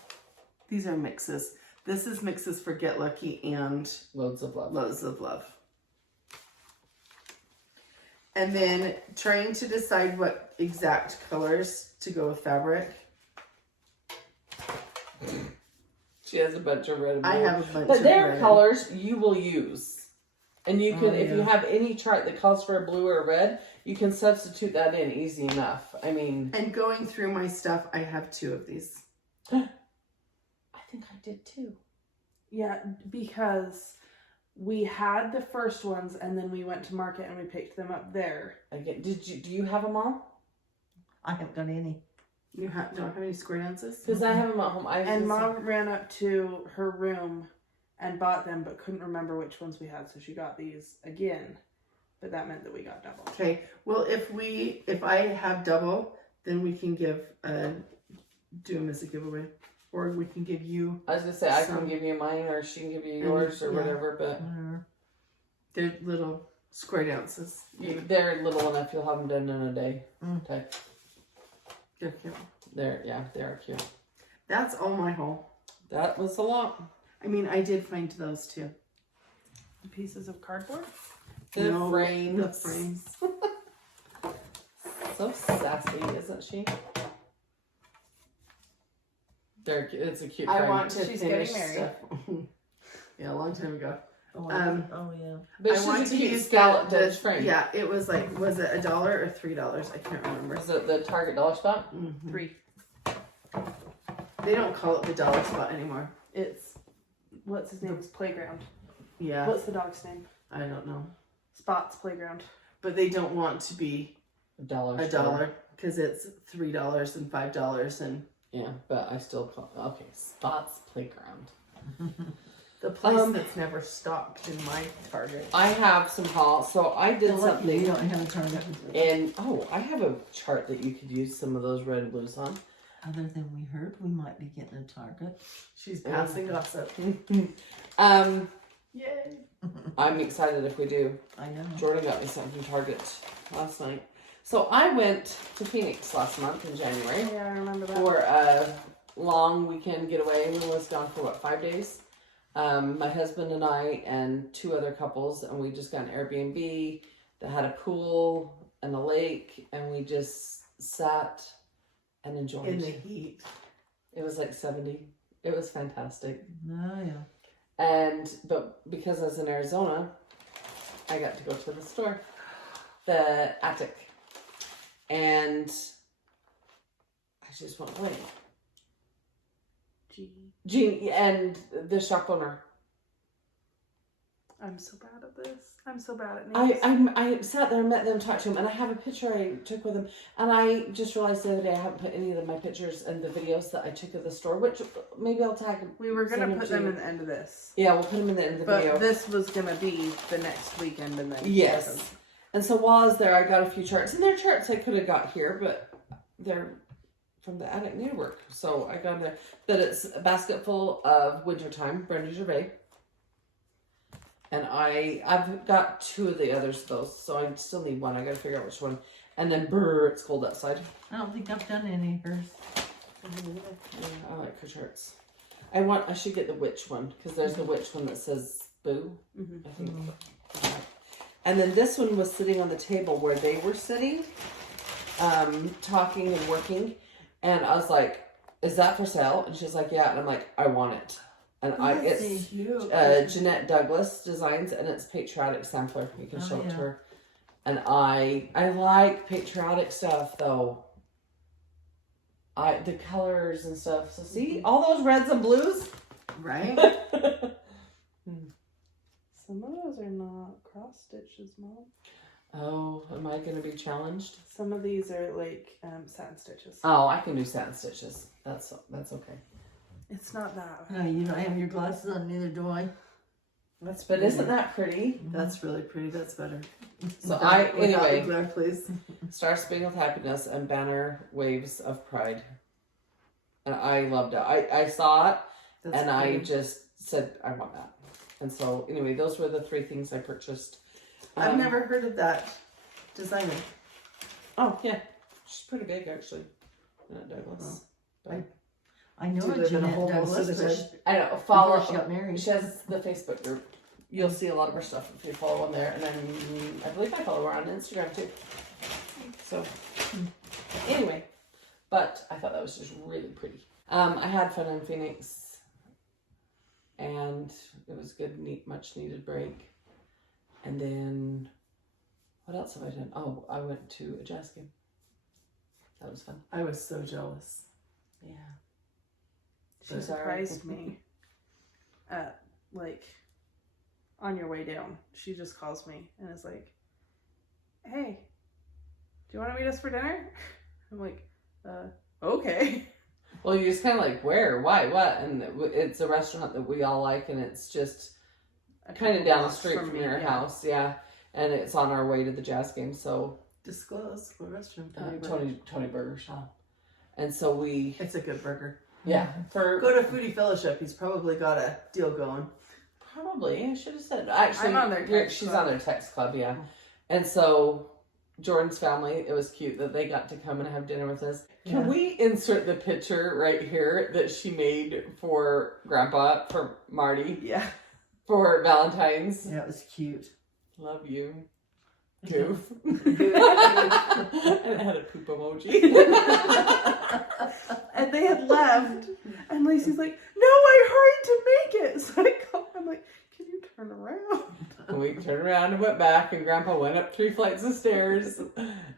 these are mixes. This is mixes for Get Lucky and Loads of love. Loads of Love. And then trying to decide what exact colors to go with fabric. She has a bunch of red and blue. I have a bunch But of their red. colors you will use. And you can, Oh, if you yeah. have any chart that calls for a blue or a red, you can substitute that in easy enough. I mean, And going through my stuff, I have 2 of these. I think I did too. Yeah, because we had the first ones and then we went to market and we picked them up there. Again, do you have them all? I haven't got any. You don't have any square dances? Because I have them at home. And Mom ran up to her room and bought them, but couldn't remember which ones we had, so she got these again. But that meant that we got double. Okay. Well, if I have double, then we can do them as a giveaway, or we can give you. I was gonna say I can give you mine, or she can give you yours, or yeah. whatever. But They're little square dances. they're little enough. You'll have them done in a day. Type. They're cute. They're cute. That's all my haul. That was a lot. I mean, I did find those too. Pieces of cardboard? The No, frames. The frames. So sassy, isn't she? It's a cute frame. I want to She's finish getting married. stuff. Yeah, a long time ago. Oh, Um, yeah. But I she's want a to cute use scalloped the edge frame. Yeah, it was like, was it $1 or $3? I can't remember. Is it the Target dollar spot? Mhm. 3. They don't call it the dollar spot anymore. It's, what's his name's playground. Yeah, What's the dog's name? I don't know. Spot's playground. But they don't want to be $1. $1 because it's $3 and $5 and Yeah, but I still call Spot's Playground. the place that's never stocked in my Target. I have some haul. So I did You something don't have a Target. and I have a chart that you could use some of those red and blues on. Other than we heard, we might be getting a Target. She's passing gossip. Yay. I'm excited if we do. I know. Jorden got me something from Target last night. So I went to Phoenix last month in January Yeah, I remember that. for a long weekend getaway. We was gone for 5 days. My husband and I and 2 other couples, and we just got an Airbnb that had a pool and a lake, and we just sat and enjoyed. In the heat. It was like 70. It was fantastic. Oh, yeah. But because I was in Arizona, I got to go to the store, the attic, and I just went away. Jean and the shop owner. I'm so bad at this. I'm so bad at names. I sat there and met them, talked to them, and I have a picture I took with them. And I just realized the other day I haven't put any of my pictures and the videos that I took of the store, which maybe I'll tag them. We were going to put them in the end of this. Yeah, we'll put them in the end of the But video. this was going to be the next weekend and then. Yes. And so while I was there, I got a few charts. And they're charts I could have got here, but they're from the Attic Network. So I got there. But it's a basket full of Wintertime, Brenda Gervais. And I've got 2 of the others though, so I still need one. I gotta figure out which one. And then brr, it's cold outside. I don't think I've done any of hers. Yeah, I like her charts. I should get the witch one, because there's the witch one that says boo. I think. And then this one was sitting on the table where they were sitting, talking and working. And I was like, is that for sale? And she's like, yeah. And I'm like, I want it. And it's cute. Jeanette Douglas Designs, and it's patriotic sampler. You can show it to her. And I like patriotic stuff though. The colors and stuff. So see all those reds and blues, Right? Some of those are not cross stitches, Mom. Oh, am I going to be challenged? Some of these are like satin stitches. Oh, I can do satin stitches. That's okay. It's not that. No, you don't have your glasses on, neither do I. But isn't that pretty? That's really pretty. That's better. So Without the anyway, glare, please. Star Spangled Happiness and Banner Waves of Pride. And I loved it. I saw it That's and I pretty. just said, I want that. And so anyway, those were the 3 things I purchased. I've never heard of that designer. Oh, yeah. She's pretty big, actually. Not Douglas. Oh. I know Do a live in a Jeanette whole Douglas, house of but it. I know. before Follow. she got married. She has the Facebook group. You'll see a lot of her stuff if you follow on there. And then I believe I follow her on Instagram too. So anyway, but I thought that was just really pretty. I had fun in Phoenix, and it was good, much needed break. And then, what else have I done? Oh, I went to a jazz game. That was fun. I was so jealous. Yeah. She surprised me at, like, on your way down. She just calls me and is like, hey, do you want to meet us for dinner? I'm like, okay. Well, you're just kind of like, where, why, what? And it's a restaurant that we all like, and it's just kind of down the street from your house, yeah. And it's on our way to the jazz game, so. Disclose what restaurant? Tony Burger Shop. And so we. It's a good burger. Yeah. Go to Foodie Fellowship. He's probably got a deal going. Probably. I should have said. Actually, I'm on their text she's club. on their text club, yeah. And so Jordan's family, it was cute that they got to come and have dinner with us. Can we insert the picture right here that she made for Grandpa, for Marty? Yeah. For Valentine's. Yeah, it was cute. Love you. Goof. And it had a poop emoji. And they had left. And Lacey's like, no, I hurried to make it. So I'm like, can you turn around? And we turned around and went back, and Grandpa went up 3 flights of stairs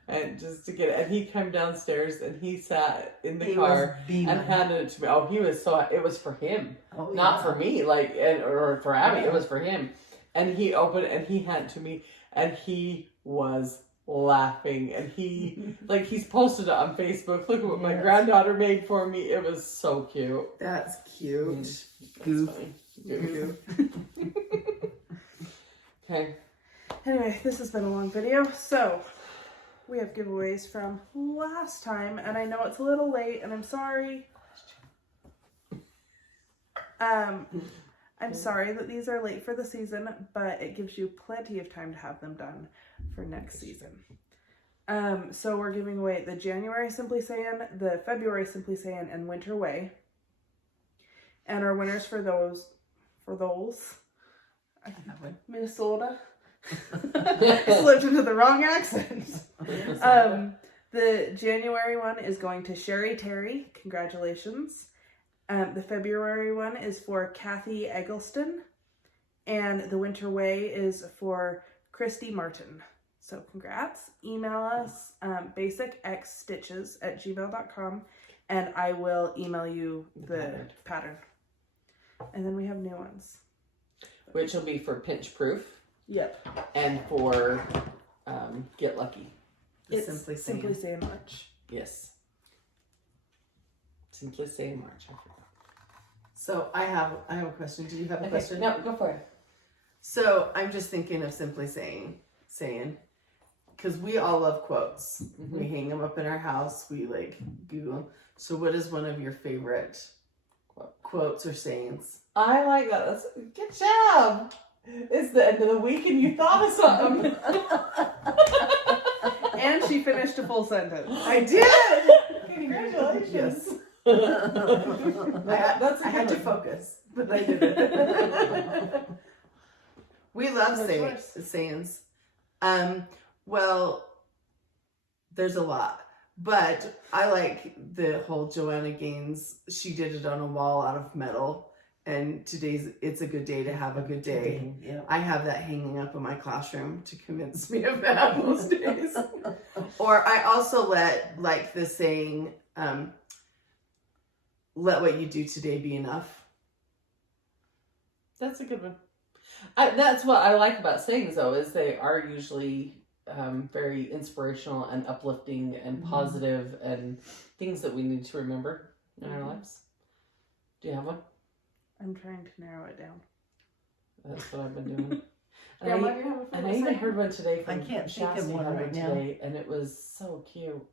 and just to get it. And he came downstairs and he sat in the car and handed it to me. Oh, he was it was for him, not for me, or for Abby. It was for him. And he opened it and he handed it to me, and he was laughing, and he's posted it on Facebook. Look at what my granddaughter made for me. It was so cute. That's cute. Goof. Goof. Okay. Anyway, this has been a long video. So, we have giveaways from last time, and I know it's a little late, and I'm sorry. I'm sorry that these are late for the season, but it gives you plenty of time to have them done for next season. So we're giving away the January Simply Saiyan, the February Simply Saiyan, and Winter Way. And our winners for those, Minnesota. Slipped into the wrong accent. The January one is going to Sherry Terri. Congratulations. The February one is for Kathy Eggleston. And the Winter Way is for Kristi Martin. So congrats. Email us basicxstitches@gmail.com, and I will email you the pattern. And then we have new ones. Which will be for Pinch Proof. Yep. And for Get Lucky. It's Simply Saiyan March. Yes. Simply Saiyan March. So I have a question. Do you have a question? No, go for it. So I'm just thinking of Simply Saying, because we all love quotes. Mm-hmm. We hang them up in our house. We Google them. So what is one of your favorite quotes or sayings? I like that. That's good job. It's the end of the week and you thought of something. And she finished a full sentence. I did. Congratulations. I had to focus, but I did it. We love sayings. Well, there's a lot, but I like the whole Joanna Gaines. She did it on a wall out of metal. And it's a good day to have a good day. Yeah. I have that hanging up in my classroom to convince me of that most days. Or I also like the saying, let what you do today be enough. That's a good one. That's what I like about sayings, though, is they are usually very inspirational and uplifting and positive and things that we need to remember in our lives. Do you have one? I'm trying to narrow it down. That's what I've been doing. Yeah, And I even heard one today from I can't think of Shasta one had right now. today, and it was so cute.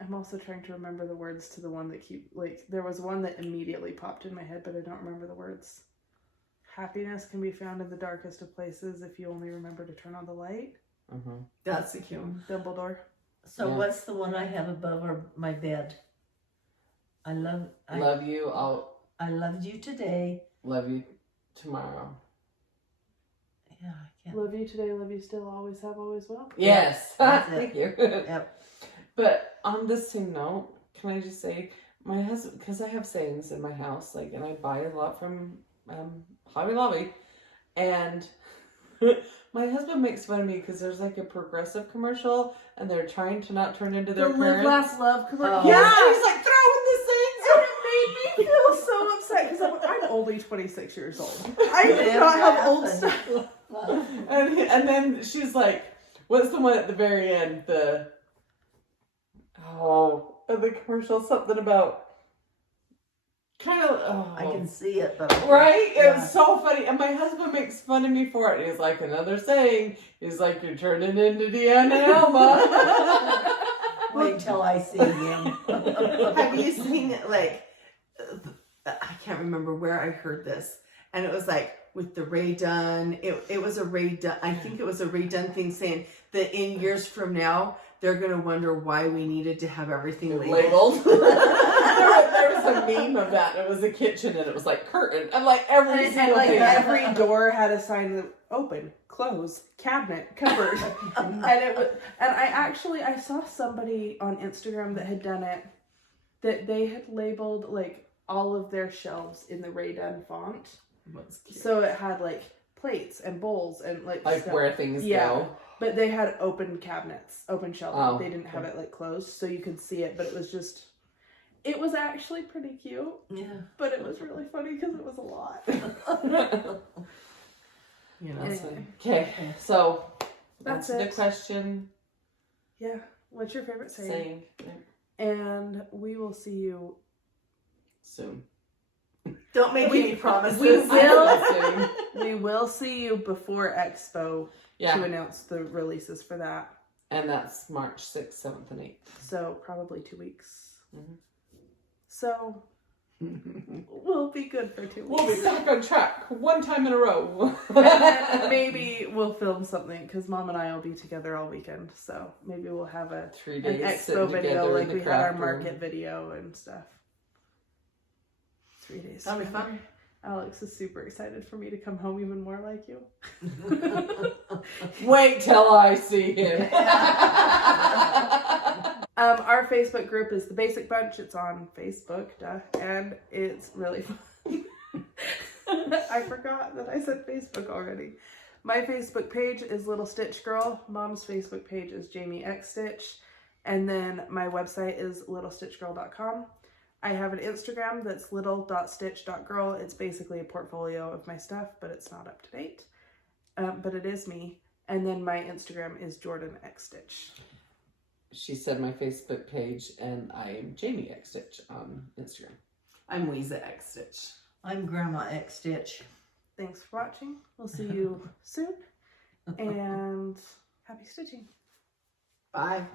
I'm also trying to remember the words to the one that there was one that immediately popped in my head, but I don't remember the words. Happiness can be found in the darkest of places if you only remember to turn on the light. Mm-hmm. That's the cute one. Dumbledore. So what's the one I have above my bed? I love you. I loved you today. Love you tomorrow. Yeah, I can't. Love you today, love you still, always have, always will. Yes. That's it. Thank you. Yep. But on the same note, can I just say, my husband, because I have sayings in my house, and I buy a lot from Hobby Lobby, And my husband makes fun of me because there's like a Progressive commercial and they're trying to not turn into their The parents. Live Last Love commercial. Yeah, and he's like throwing the things. And it made me feel so upset because I'm only 26 years old. I do not have old stuff. And then she's like, what's the one at the very end? The commercial, something about kind of. I can see it though. Right? It was so funny. And my husband makes fun of me for it. He's like, another saying. He's like, you're turning into DeAnn and Alma. Wait till I see him. Have you seen it? Like, I can't remember where I heard this, and it was like with the Ray Dunn. It was a Ray Dunn. I think it was a Ray Dunn thing saying that in years from now they're gonna wonder why we needed to have everything labeled. There was a meme of that. It was a kitchen, and it was like curtain, and like every single like thing. every door had a sign that open, close, cabinet, cupboard, and it was. And I saw somebody on Instagram that had done it, that they had labeled like all of their shelves in the Ray Dunn font. So it had like plates and bowls and like stuff. Where things go. But they had open cabinets, open shelving. Oh, they didn't have it like closed, so you could see it. But it was just, it was actually pretty cute. Yeah. But it was really funny because it was a lot. You know. Anyway. Okay, so That's answer the it. question. Yeah. What's your favorite saying? Saying And we will see you. soon. Don't make any promises. We will see you before Expo Yeah, to announce the releases for that. and that's March 6th, 7th, and 8th. So probably 2 weeks. Mhm. So we'll be good for 2 weeks. We'll be back on track one time in a row. And then maybe we'll film something because Mom and I will be together all weekend. So maybe we'll have an 3 days expo sitting video together like in the we had our craft market room. video and stuff. 3 days. That'll be fun. Alex is super excited for me to come home even more like you. Wait till I see him. Our Facebook group is The Basic Bunch. It's on Facebook, and it's really fun. I forgot that I said Facebook already. My Facebook page is Little Stitch Girl. Mom's Facebook page is Jami X Stitch. And then my website is littlestitchgirl.com. I have an Instagram that's little.stitch.girl. It's basically a portfolio of my stuff, but it's not up to date. But it is me. And then my Instagram is Jorden X Stitch. She said my Facebook page, and I am Jami X Stitch on Instagram. I'm Weeza X Stitch. I'm Grandma X Stitch. Thanks for watching. We'll see you soon. And happy stitching. Bye.